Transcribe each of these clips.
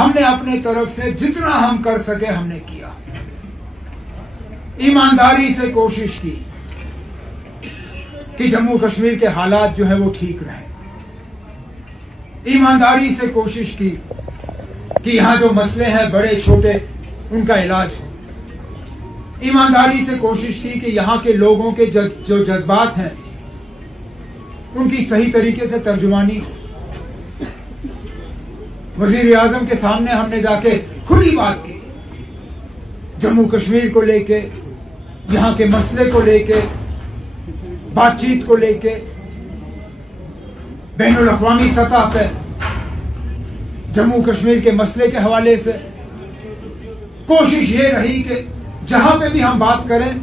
हमने अपने तरफ से जितना हम कर सके हमने किया। ईमानदारी से कोशिश की कि जम्मू कश्मीर के हालात जो है वो ठीक रहे। ईमानदारी से कोशिश की कि यहां जो मसले हैं बड़े छोटे उनका इलाज हो। ईमानदारी से कोशिश की कि यहां के लोगों के जो जज्बात हैं उनकी सही तरीके से तर्जुमानी हो। वजीर आजम के सामने हमने जाके खुली बात की, जम्मू कश्मीर को लेके, यहां के मसले को लेके, बातचीत को लेके, बैनुल अक़वामी सतह पर जम्मू कश्मीर के मसले के हवाले से कोशिश ये रही कि जहां पे भी हम बात करें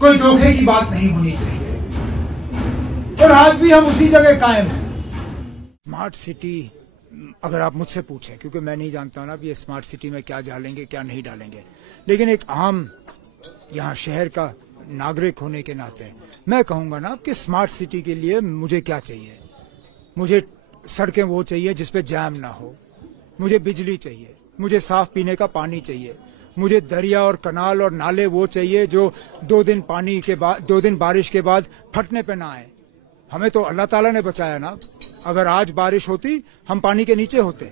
कोई धोखे की बात नहीं होनी चाहिए, और आज भी हम उसी जगह कायम हैं। स्मार्ट सिटी अगर आप मुझसे पूछें, क्योंकि मैं नहीं जानता ना कि ये स्मार्ट सिटी में क्या डालेंगे क्या नहीं डालेंगे, लेकिन एक आम यहाँ शहर का नागरिक होने के नाते मैं कहूंगा ना कि स्मार्ट सिटी के लिए मुझे क्या चाहिए। मुझे सड़कें वो चाहिए जिस पे जैम ना हो, मुझे बिजली चाहिए, मुझे साफ पीने का पानी चाहिए, मुझे दरिया और कनाल और नाले वो चाहिए जो 2 दिन बारिश के बाद फटने पे ना आए। हमें तो अल्लाह ताला ने बचाया ना। अगर आज बारिश होती हम पानी के नीचे होते,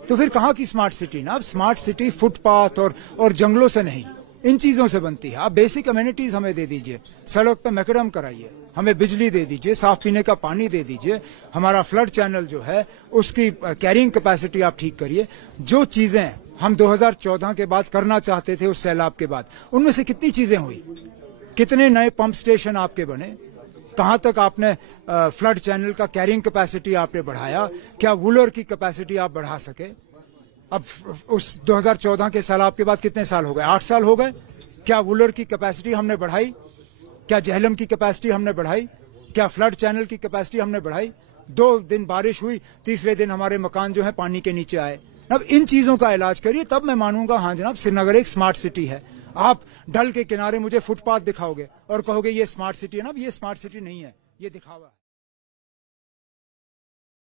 तो फिर कहाँ की स्मार्ट सिटी ना। अब स्मार्ट सिटी फुटपाथ और जंगलों से नहीं, इन चीजों से बनती है। आप बेसिक अमेनिटीज हमें दे दीजिए, सड़क पे मैकडम कराइए, हमें बिजली दे दीजिए, साफ पीने का पानी दे दीजिए, हमारा फ्लड चैनल जो है उसकी कैरिंग कैपेसिटी आप ठीक करिए। जो चीजें हम 2014 के बाद करना चाहते थे उस सैलाब के बाद, उनमें से कितनी चीजें हुई, कितने नए पंप स्टेशन आपके बने, कहां तक आपने फ्लड चैनल का कैरिंग कैपेसिटी आपने बढ़ाया, क्या वूलर की कैपेसिटी आप बढ़ा सके। अब उस 2014 के सैलाब के बाद कितने साल हो गए, 8 साल हो गए। क्या वूलर की कैपेसिटी हमने बढ़ाई, क्या जहलम की कैपेसिटी हमने बढ़ाई, क्या फ्लड चैनल की कैपेसिटी हमने बढ़ाई। 2 दिन बारिश हुई, तीसरे दिन हमारे मकान जो है पानी के नीचे आए। अब इन चीजों का इलाज करिए, तब मैं मानूंगा हाँ जनाब श्रीनगर एक स्मार्ट सिटी है। आप डल के किनारे मुझे फुटपाथ दिखाओगे और कहोगे ये स्मार्ट सिटी है ना, ये स्मार्ट सिटी नहीं है, ये दिखावा है।